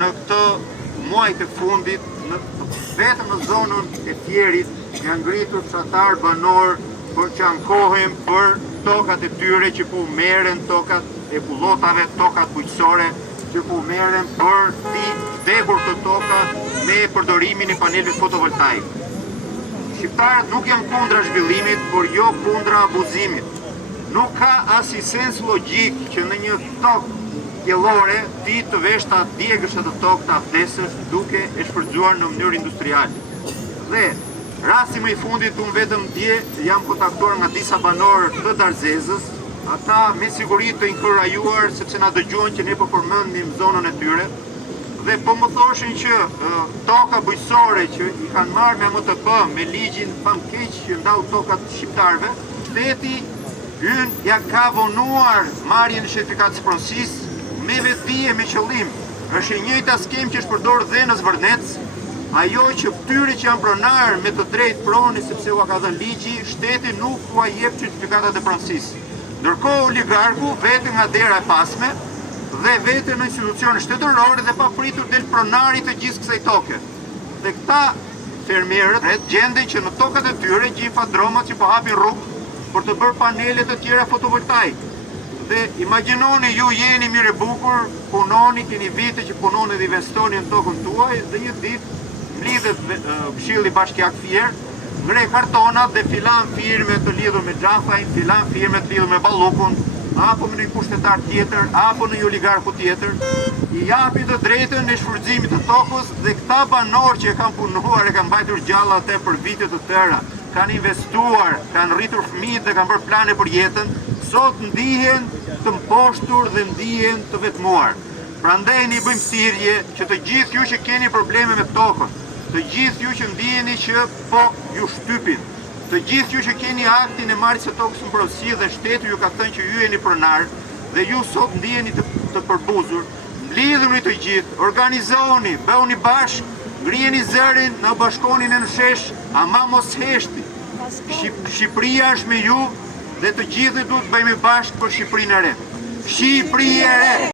në këtë muaj të fundit, vetëm në zonën e Fierit, janë ngritur fshatar banor për që ankohen për tokat e tyre që po merren, tokat e pullotave, tokat bujqësore, që po merren për t'i vdekur të toka me përdorimin e paneleve fotovoltaik. Shqiptarët nuk janë kundra zhvillimit, por jo kundra abuzimit. Nuk ka asnjë sens logjik që në një tokë jellore ti të vesh ta djegësh atë tokë, ta vdesësh duke e shfrytzuar në mënyrë industriale. Dhe rasti më i fundit unë vetëm dje jam kontaktuar nga disa banorë të Darzezës, ata me siguri të inkurajuar sepse na dëgjuan që ne po përmendim zonën e tyre dhe po më thoshin që toka bujqësore që i kanë marrë me MTP me ligjin famkeq që ndau tokat shqiptarëve, shteti ynë ja ka vonuar marrjen e certifikatit pronësisë me vetdije, me qëllim. Është e njëjta skemë që është përdorur dhe në Zvërnec, ajo që këtyre që janë pronar me të drejtë proni sepse u ka dhënë ligji, shteti nuk u jep certifikatat e pronësisë. Ndërkohë oligarku vete nga dera e pasme dhe vete në institucione shtetërore dhe pa pritur del pronari të gjithë kësaj toke. Dhe këta fermerët gjenden që në tokat e tyre gjejnë fadromat që po hapin rrugë për të bërë panele të tjera fotovoltaik. Dhe imagjinoni ju jeni mirë e bukur, punoni, keni vite që punoni dhe investoni në tokën tuaj dhe një ditë mlidhet Këshilli Bashkiak Fier, ngre kartonat dhe filan firme të lidhur me Xhafajn, filan firme të lidhur me Ballukun, apo me një pushtetar tjetër, apo në një oligarku tjetër, i japi të drejtën e shfrytëzimit të tokës dhe këta banorë që e kanë punuar e kanë mbajtur gjalla atë për vite të tëra, kanë investuar, kanë rritur fëmijët dhe kanë bërë plane për jetën, sot ndihen të mposhtur dhe ndihen të vetmuar. Prandaj ne bëjmë thirrje që të gjithë ju që keni probleme me tokën, të gjithë ju që ndiheni që po ju shtypin, të gjithë ju që keni aktin e marrjes së tokës në pronësi dhe shteti ju ka thënë që ju jeni pronar dhe ju sot ndiheni të përbuzur, mblidhuni të gjithë, organizoni, bëhuni bashkë, ngrijeni zërin, na bashkonin në shesh, ama mos heshti. Shqipëria është me ju dhe të gjithë duhet bëjmë bashkë për Shqipërinë e re. Shqipëri e re!